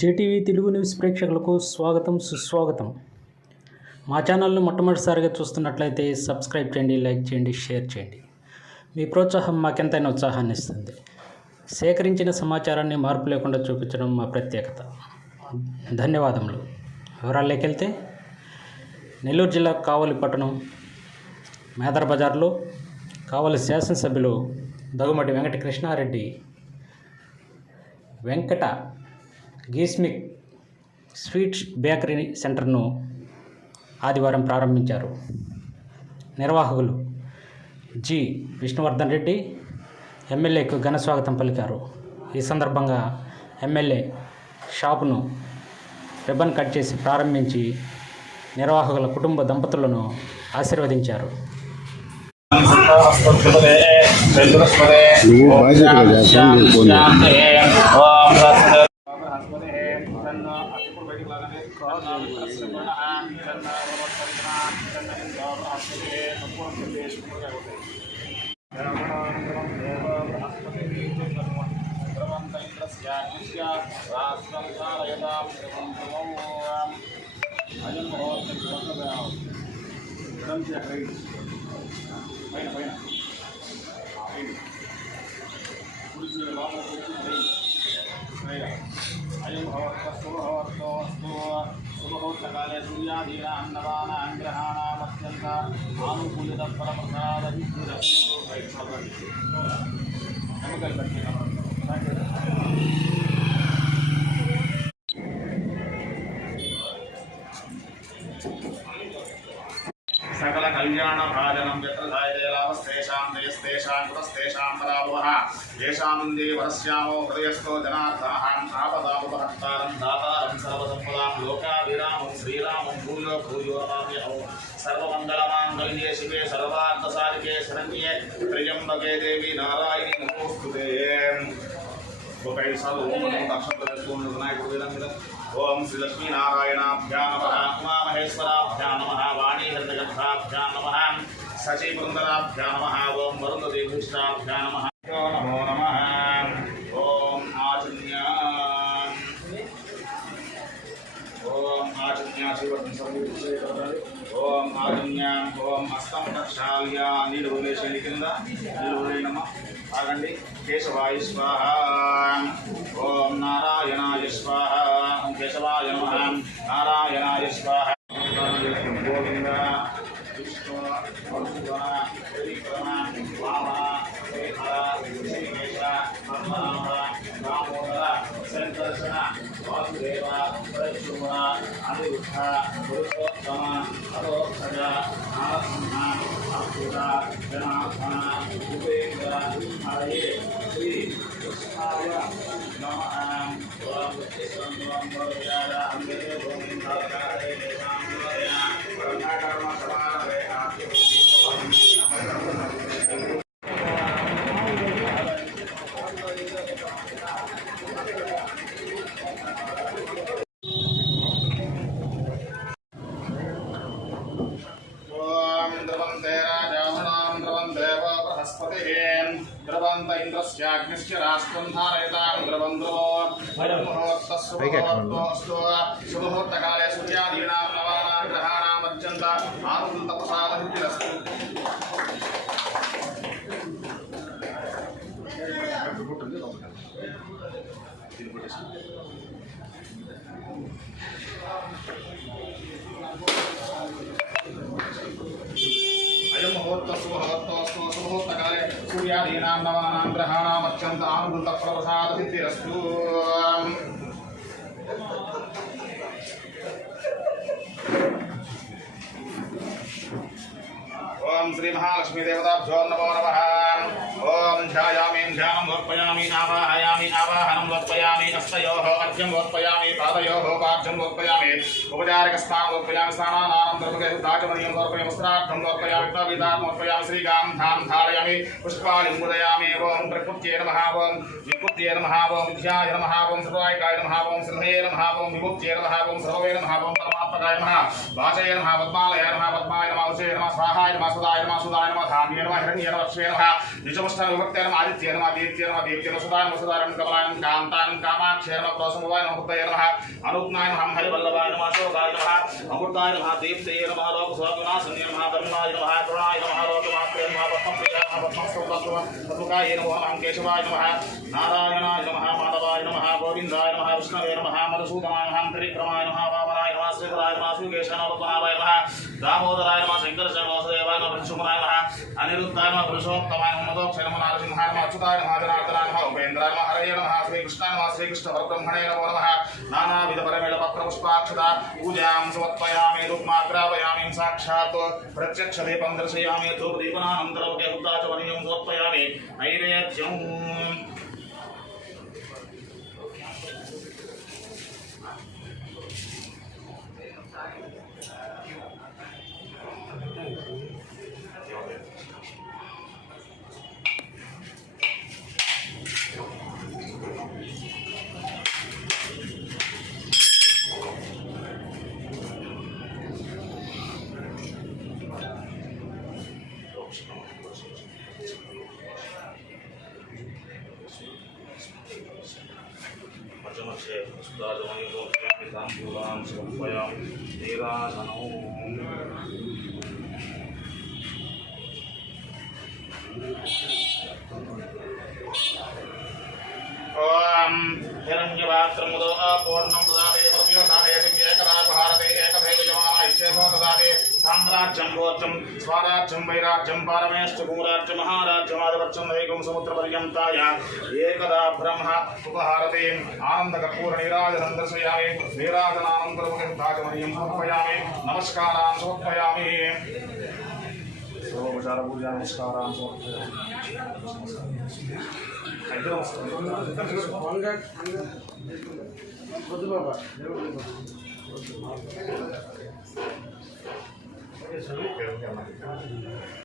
JTV Telugu news ప్రేక్షకులకు స్వాగతం సుస్వాగతం. మా ఛానల్ను మొట్టమొదటిసారిగా చూస్తున్నట్లయితే సబ్స్క్రైబ్ చేయండి, లైక్ చేయండి, షేర్ చేయండి. మీ ప్రోత్సాహం మాకెంతైనా ఉత్సాహాన్ని ఇస్తుంది. సేకరించిన సమాచారాన్ని మార్పు లేకుండా చూపించడం మా ప్రత్యేకత. ధన్యవాదములు. వివరాల్లోకి వెళ్తే, నెల్లూరు జిల్లా కావలి పట్టణం మేదర్ బజార్లో కావలి శాసనసభ్యులు దగుమటి వెంకట కృష్ణారెడ్డి వెంకట గీస్మిక్ స్వీట్స్ బేకరీ సెంటర్ను ఆదివారం ప్రారంభించారు. నిర్వాహకులు జి విష్ణువర్ధన్ రెడ్డి ఎమ్మెల్యేకు ఘన స్వాగతం పలికారు. ఈ సందర్భంగా ఎమ్మెల్యే షాపును రిబ్బన్ కట్ చేసి ప్రారంభించి నిర్వాహకుల కుటుంబ దంపతులను ఆశీర్వదించారు. శుభహోత్తకాలే సూర్యాదీనా అన్నదాన అంగ్రహాణామత్యంత ఆనుకూలిత ఫలప్రసాద సకల కళ్యాణ భాజనం యత్రధాయలావస్తేషాం జయస్తేషాం కృతస్తేషాం పరాభవః ఏషామందే వరస్యామో హృదయస్థో జనార్దనః ఆపదాముపహర్తారం దాతారం సర్వసంపదాం లోకాభిరామం శ్రీరామం భూయో భూయో నమామ్యహం సర్వమంగళమాంగళ్యే శివే సర్వార్థసాధికే శరణ్యే త్ర్యంబకే దేవి నారాయణి నమోస్తుతే. ఒక 5 సార్లు ఓం నమో అక్షంతలు వినాయకుడు వేదంగా ఓం శ్రీ లక్ష్మీనారాయణాభ్యాం నమః, ఉమామహేశ్వరాభ్యాం నమః, వాణీగర్భగర్భాభ్యాం నమః, శశీబృందరాభ్యాం నమః, ఓం వరుణదేవీష్టాభ్యాం నమః. నమో నమః. ఓం ఆచన్య ఓం ఆచన్య ఓం ఆచన్య ఓం హస్తం ప్రక్షాళ్య నీళ్ళు వదిలేసేది కింద నీళ్ళు వదిలేనమ్మా ఆగండి. కేశవాయ స్వాహ. ఓం నారాయణాయ స్వాహ. కేశవాయ నమః. నారాయణాయ స్వాహ. గోవింద విష్ణు మధుసూదన త్రివిక్రమ వామన శేఖర శ్రీకేశ పద్మనాభ దామోదర సంకర్షణ వాసుదేవ ప్రద్యుమ్న అనిరుద్ధ పురుషోత్తమ అదోక్షజ నారసింహ అద్భుత జనార్దన ఉపేంద్ర హరే శ్రీ కృష్ణాయ నమః. ఓం కృష్ణం గోవిందాయ అంబే గోవిందాయ కర్మ సమానమే ద్రవంత ఇంద్రస్యాగ్నిశ్చ రాష్ట్రం ధారయతాం ద్రవంతో శుభముహూర్తకాలే సూర్యాదీనాం నవానాం గ్రహాణాం అత్యంత ఆనంద ప్రసాద సిద్ధిరస్తు. అయం ముహూర్త శుభముహూర్తోస్తు శుభముహూర్తకాలే సూర్యాదీనాం నవానాం గ్రహాణాం అత్యంత ఆనంద ప్రసాద సిద్ధిరస్తు. ఓం శ్రీ మహాలక్ష్మీ దేవతాభ్యో నమో నమః. ఓం ధ్యాయామి ధ్యానం లోత్పయామి ఆవాహయామి ఆవాహనం లోత్పయామి హస్తయోః అర్ఘ్యం లోత్పయామి పాదయోః పార్శ్వం లోత్పయామి ఉపచారిక స్నానం లోత్పయామి స్నానానంతరం దాచమనీయం లోత్పయామి వస్త్రార్థం లోత్పయామి వితార్థం లోత్పయామి శ్రీకాంతాం ధారయామి పుష్పాలింబుదయామి. ఓం ప్రకృత్యై నమః. ఓం వికృత్యై నమః. ఓం విద్యాయ నమః. ఓం సర్వాయికాయ నమః. ఓం శ్రద్ధయే నమః. ఓం విముక్త్యై నమః. ఓం సర్వవే నమః. ఓం పరమాత్మకాయ నమః. వాచయ నమః. పద్మాలయ నమః. పద్మాయ నమః. ఉచయ నమః. స్వాహాయ నమః. సుదాయ నమః. సుదాయ నమః. ధాన్య నమః. హిరణ్య నమః. శ్రే నమః. నిజమస్తు స్థాన విభక్తేన ఆదిత్యేన ఆదిత్యేన ఆదిత్యేన సుదాన వసుదారం కమలాయం కాంతానం కామాక్షేమ క్రోసమువాయ నమః నమః అనుజ్ఞాయ నమః హరివల్లభాయ నమః శోకాయ నమః అమృతాయ నమః దీప్తయే నమః లోక స్వామినాశన్య నమః ధర్మాయ నమః కరుణాయ నమః లోకమాత్రే నమః పద్మప్రియాయ నమః పద్మస్తోత్రముఖాయ నమః కేశవాయ నమః నారాయణాయ నమః మాధవాయ నమః గోవిందాయ నమః విష్ణవే నమః మధుసూదనాయ నమః త్రివిక్రమాయ నమః వామనాయ నమః శ్రీధరాయ నమః శ్రీకేశాయ నమః పద్మనాభాయ నమః దామోదరాయ నమః శంకరశయ వాసుదేవాయ నమః విష్ణుమనాయ నమః అనిరుద్ధాయ నమః పురుషోత్తమాయ నమః మధోక్షయ నమః నరసింహాయ నమః అచ్యుతాయ నమః జనార్దనాయ నమః ఉపేంద్రాయ నమః హరయే నమః శ్రీకృష్ణాయ నమః శ్రీకృష్ణ పరబ్రహ్మణే నమో నమః నానావిధ పరిమళ పత్ర పుష్పాక్షత పూజాం సమర్పయామి ధూపమాగ్రాపయామి సాక్షాత్ ప్రత్యక్ష దీపం దర్శయామి ధూపదీపనానంతరం ఉద్దాచమనీయం సమర్పయామి నైవేద్యం हिरण्यपात्रमुदो पूर्णं ददाति परमेशानयति एकदा भारते एकदैव जमाना इत्येषो ददाति साम्राज्यं भोज्यं स्वराज्यं वैराज्यं पारमेष्टभूराज्यं महाराज्यमादिवर्चं वैगुं समुद्रपर्यन्ताय एकदा ब्रह्म उपहारते आनन्दकर्पूरनीराजनं दर्शयामि नीराजनानन्तरमुखदाचमनीयं समर्पयामि नमस्कारान् समर्पयामि सर्वोपचारपूजा नमस्कारान् समर्पयामि